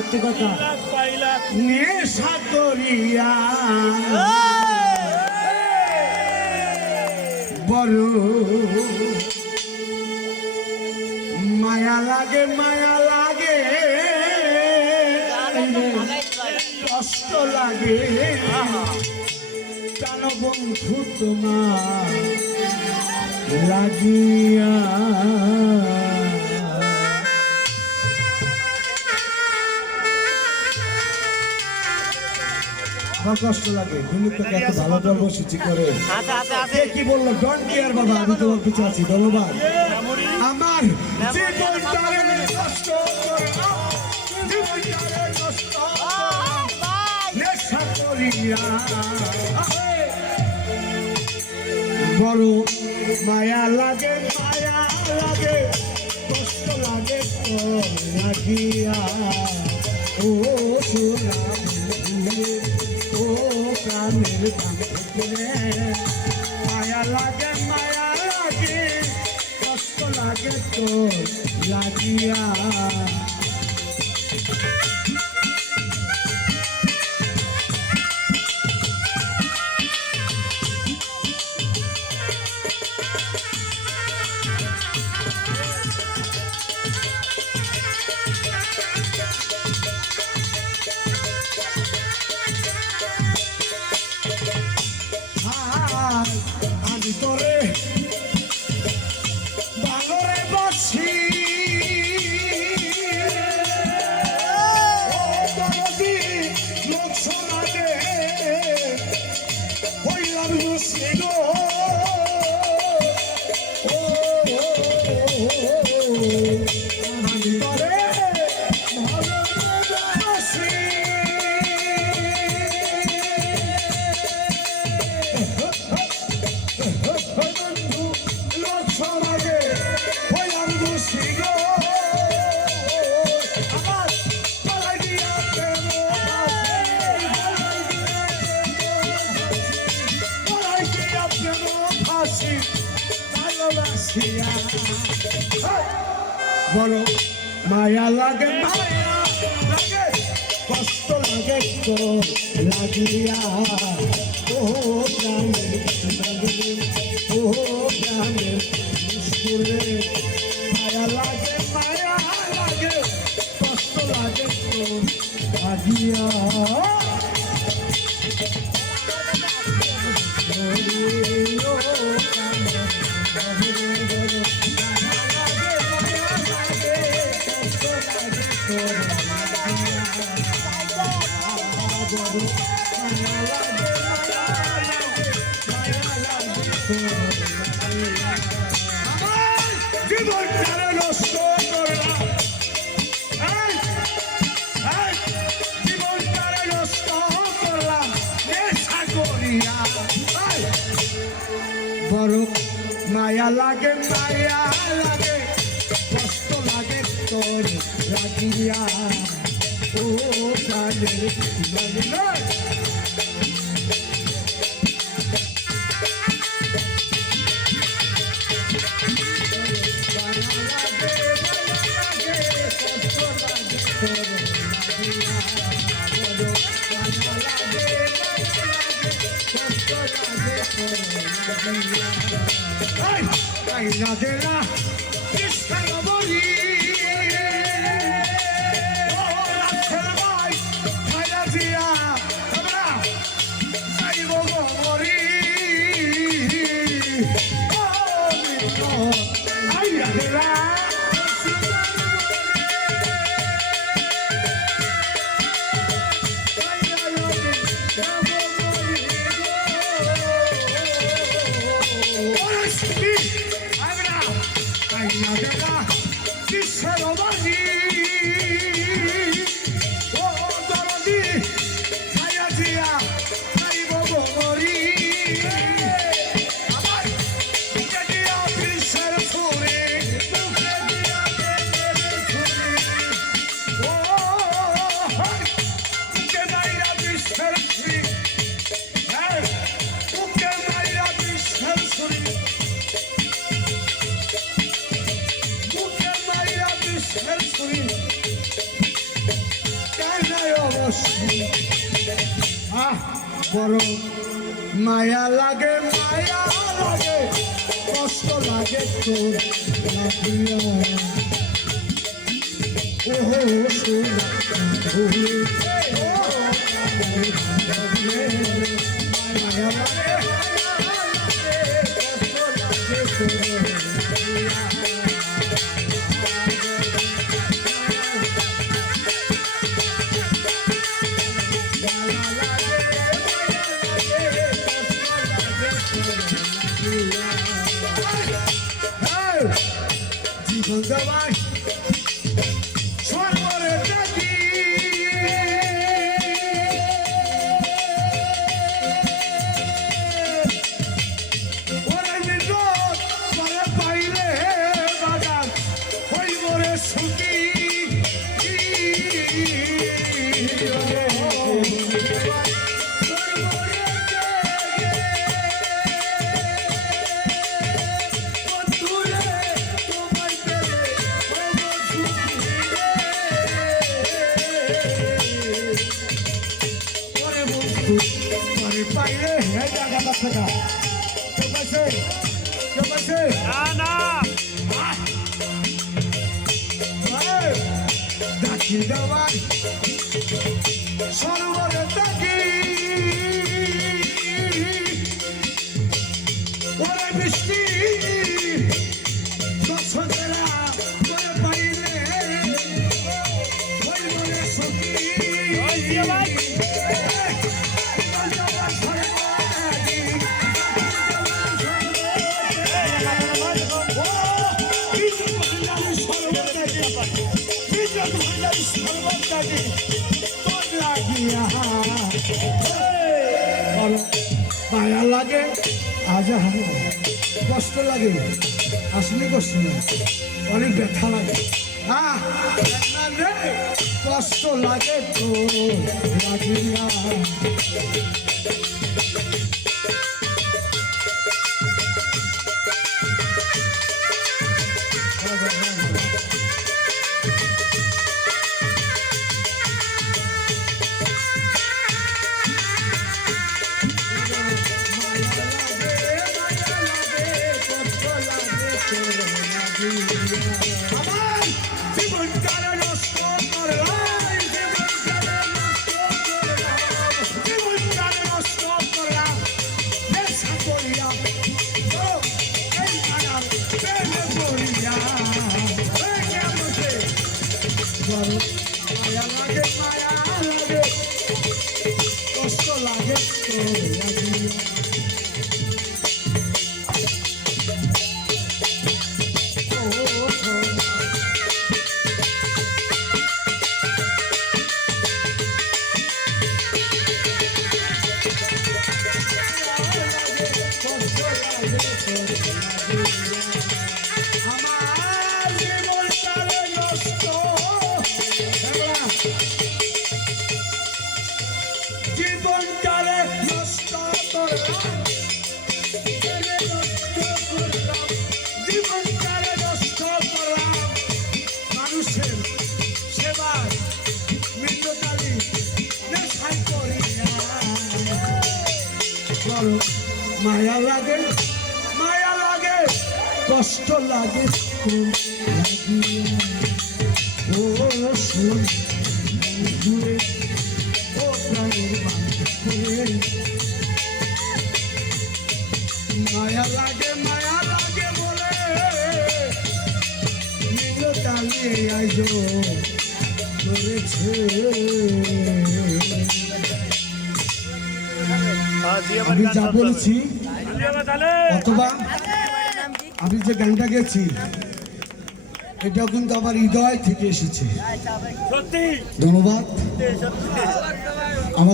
সত্যি কথা। নেশা করিয়া বড় মায়া লাগে মায়া লাগে। কষ্ট লাগে। কেন বন্ধু তোমার লাগিয়া আমার কষ্ট লাগে তুমি তোকে এত ভালো পর্ব সূচি করে কি বলল ডন ধন্যবাদ বড় মায়া লাগে মায়া লাগে কষ্ট লাগে লাগিয়া ও সোনা প্রাণের মায়া লাগে মায়া লাগে কষ্ট লাগে তো লাগিয়া ভালোবাসিয়া বলো মায়া লাগে মায়া লাগে কষ্ট লাগে তো লাগিয়া ও গ্রামে ও গ্রামে মুস্কুরে বড় মায়া লাগে মায়া লাগে কষ্ট লাগে তোর লাগিয়া। ও প্রাণের লাগে Ay, la de la esta no morir. রশ্মি আহ বড় মায়া লাগে মায়া লাগে কষ্ট লাগে তোর ওহো মায়া People go out জায়গাটা থাকা কেউ পাইছে কেউ পাইছে না না এই, ডাকি দেওয়ার মায়া লাগে আজ কষ্ট লাগে আসলে কষ্ট না অনেক ব্যথা লাগে কষ্ট লাগে তো আমার বড় মায়া লাগে মায়া লাগে কষ্ট লাগে। মায়া লাগে মায়া লাগে বলে। আইজ করেছে। আমি যা বলেছি অথবা আমি যে গানটা গেছি এটাও কিন্তু আমার হৃদয় থেকে এসেছে। ধন্যবাদ।